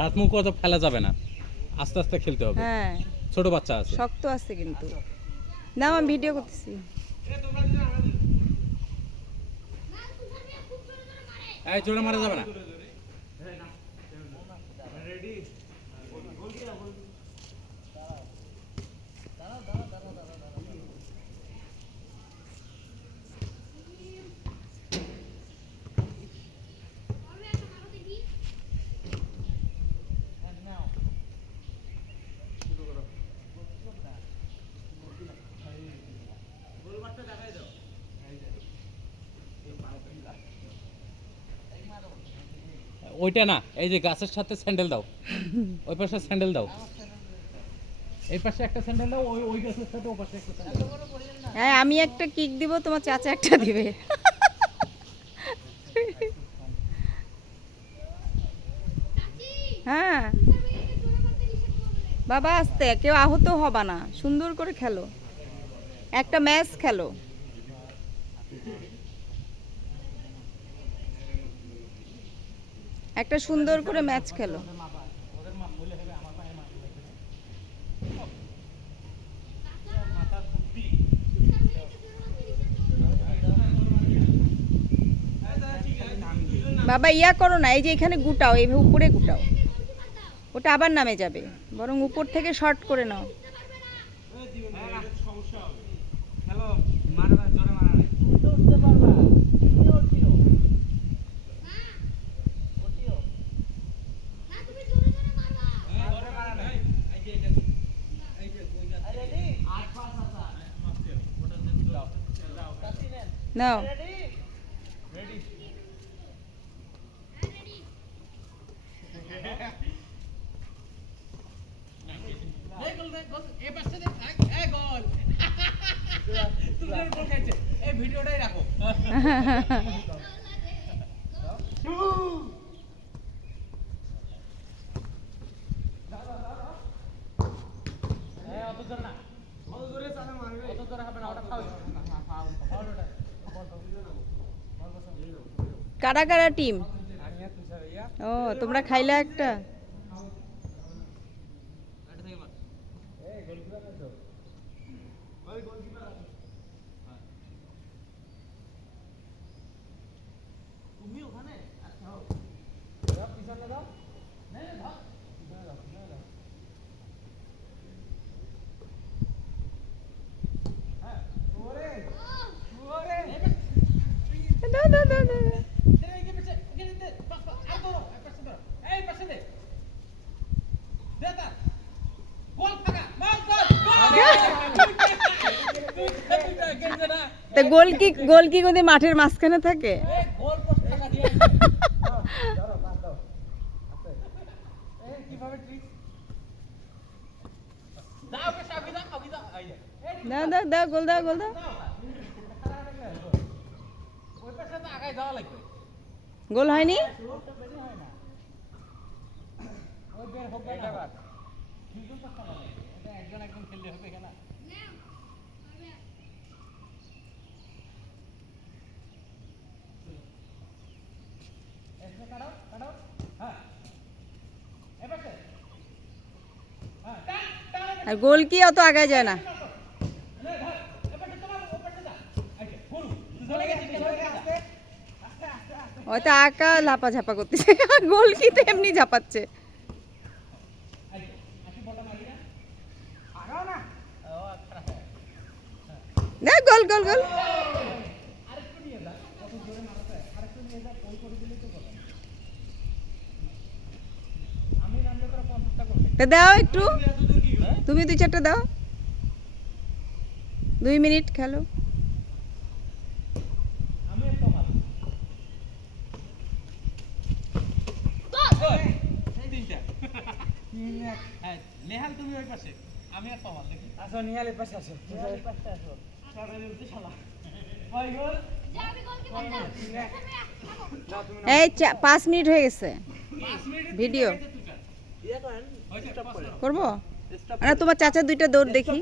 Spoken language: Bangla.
গাছ মুখ তো ফেলা যাবে না, আস্তে আস্তে খেলতে হবে। হ্যাঁ ছোট বাচ্চা আছে, শক্ত আছে কিন্তু। না আমি ভিডিও করতেছি। এই জোরে মারা যাবে না। ওইটা না, এই যে গাছের সাথে স্যান্ডেল দাও, ওই পাশে স্যান্ডেল দাও, এই পাশে একটা স্যান্ডেল দাও, ওই ওই গাছের সাথে ওই পাশে একটা স্যান্ডেল দাও। হ্যাঁ আমি একটা কিক দিব, তোমার চাচা একটা দিবে। হ্যাঁ বাবা আস্তে, কেউ আহত হবা না, সুন্দর করে খেলো, একটা ম্যাচ খেলো। একটা সুন্দর করে ম্যাচ খেলো। বাবা ইয়া করো না, এই যে এখানে গুটাও, এইভাবে উপরে গুটাও, ওটা আবার নামে যাবে, বরং উপর থেকে শর্ট করে নাও। নাও ভিডিওটাই রাখো। কারা কারা টিম? ও তোমরা খাইলা একটা। দাও দাও দাও দাও। তা গোল কি কোন মাঠের মাঝখানে থাকে? দাও দাও দাও, গোল দাও, গোল দাও। গোল হয়নি? আর গোল কি অত আগায় যায় না। হয়তো আঁকা লাপা ঝাপা করতেছে, গোল কি তো এমনি ঝাপাচ্ছে। গোল গোল গোল। দাও একটু, তুমি 2-4টা দাও, 2 মিনিট খেলো। নেহাল তুমি ওই পাশে, আমি আর পাওয়া দেখি। আসো নিহালের পাশে আসো, নিহালের পাশে আসো। এই 5 মিনিট হয়ে গেছে ভিডিও করবো না? তোমার চাচা 2টা দৌড় দেখি।